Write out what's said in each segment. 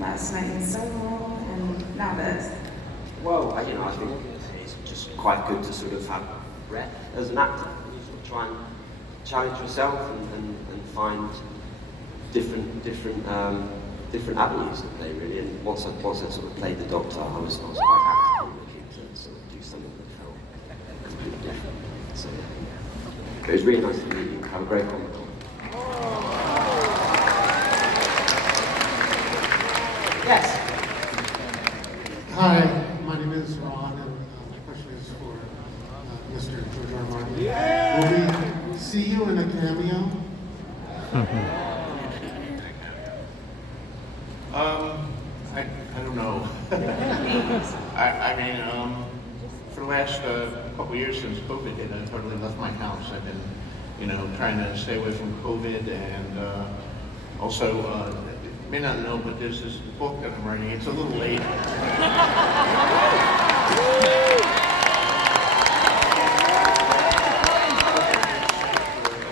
last night in Soho and now this? Well, I think it's just quite good to sort of have breadth as an actor. You sort of try and challenge yourself and find different avenues to play, really. And once I sort of played the Doctor, I was quite actively looking to sort of do something that felt completely different. So yeah. It was really nice to meet you. Have a great Comic Con. Yes. Hi, my name is Ron, and my question is for Mr. George R. Martin. Will we see you in a cameo? I don't know. I mean, for the last couple of years since COVID hit, I've hardly left my house. I've been, trying to stay away from COVID, and also, you may not know, but there's this book that I'm writing. It's a little late.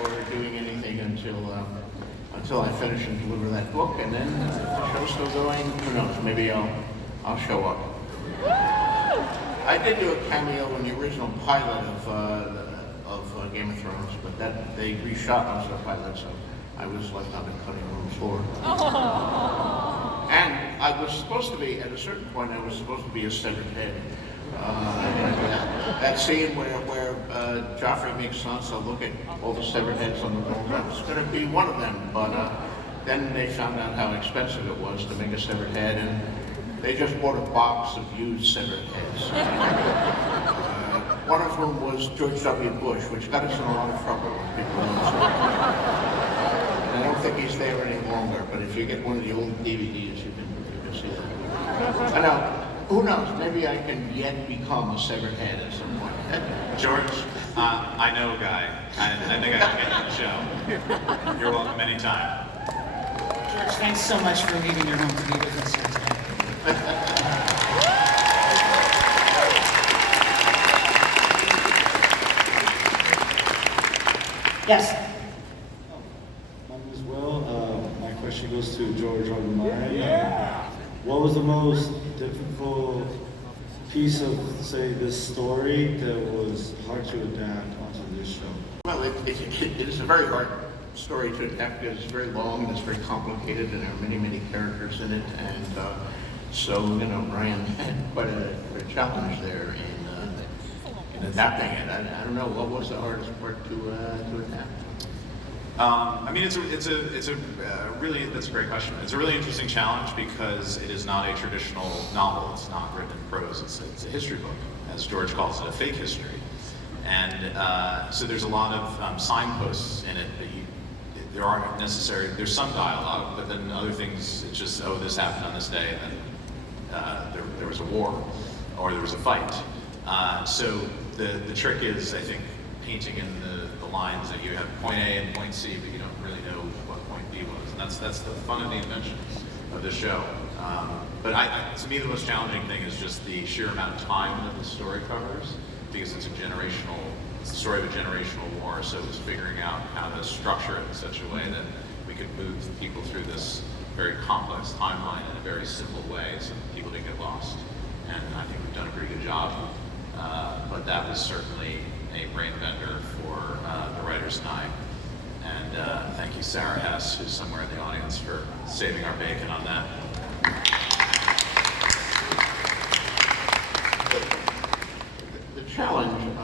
or doing anything until I finish and deliver that book, and then the show's still going. Who knows? Maybe I'll show up. I did do a cameo in the original pilot of Game of Thrones, but that they reshot most of the pilot, so I was left on the cutting room floor. And I was supposed to be, at a certain point, I was supposed to be a severed head. That scene where Joffrey makes Sansa look at all the severed heads on the wall, I was going to be one of them, but then they found out how expensive it was to make a severed head, and they just bought a box of used severed heads. One of whom was George W. Bush, which got us in a lot of trouble with people. I don't think he's there any longer, but if you get one of the old DVDs, you can see it. I know. Who knows? Maybe I can yet become a severed head at some point. George, I know a guy. I think I can get you on the show. You're welcome anytime. George, thanks so much for leaving your home to be with us here today. Yes. Mine as well. My question goes to George R. Martin. What was the most difficult piece of, say, this story that was hard to adapt onto this show? Well, it is a very hard story to adapt because it's very long and it's very complicated, and there are many, many characters in it, and so Ryan had quite a challenge there in adapting it. I don't know, what was the hardest part to adapt? I mean, that's a great question. It's a really interesting challenge because it is not a traditional novel. It's not written in prose. It's a history book, as George calls it, a fake history. And so there's a lot of signposts in it that there aren't necessary. There's some dialogue, but then other things, it's just, oh, this happened on this day, and then there was a war, or there was a fight. So the trick is, I think, painting in the lines that you have point A and point C, but you don't really know what point B was. And that's the fun of the invention of the show. But to me, the most challenging thing is just the sheer amount of time that the story covers, because it's the story of a generational war. So it's figuring out how to structure it in such a way that we could move people through this very complex timeline in a very simple way, so that people didn't get lost. And I think we've done a pretty good job. But that was certainly a brain bender for the writers and I. And thank you, Sarah Hess, who's somewhere in the audience, for saving our bacon on that. The challenge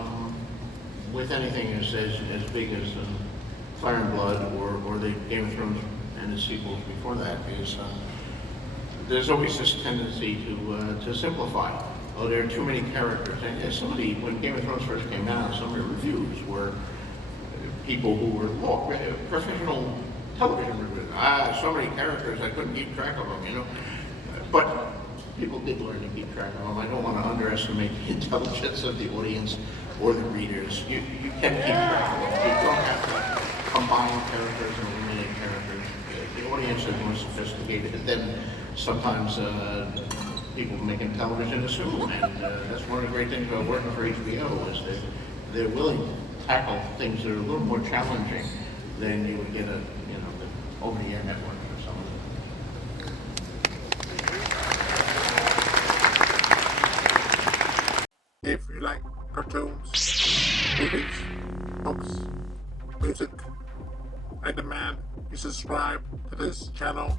with anything as big as Fire and Blood or the Game of Thrones and the sequels before that is there's always this tendency to simplify. Oh, there are too many characters. And when Game of Thrones first came out, some of the reviews were people who were professional television reviewers. So many characters, I couldn't keep track of them, But people did learn to keep track of them. I don't want to underestimate the intelligence of the audience or the readers. You can keep track of them. You don't have to combine characters and eliminate characters. The audience is more sophisticated than sometimes people making television assume, and that's one of the great things about working for HBO is that they're willing to tackle things that are a little more challenging than you would get at the over-the-air network or something. cartoons, movies, books, music. I demand you subscribe to this channel.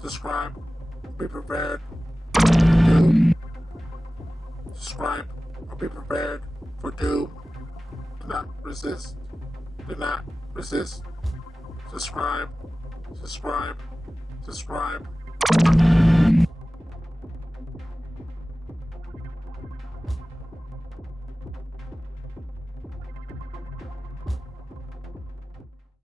Subscribe. Be prepared. Doom. Subscribe or be prepared for doom. Do not resist. Do not resist. Subscribe. Subscribe. Subscribe.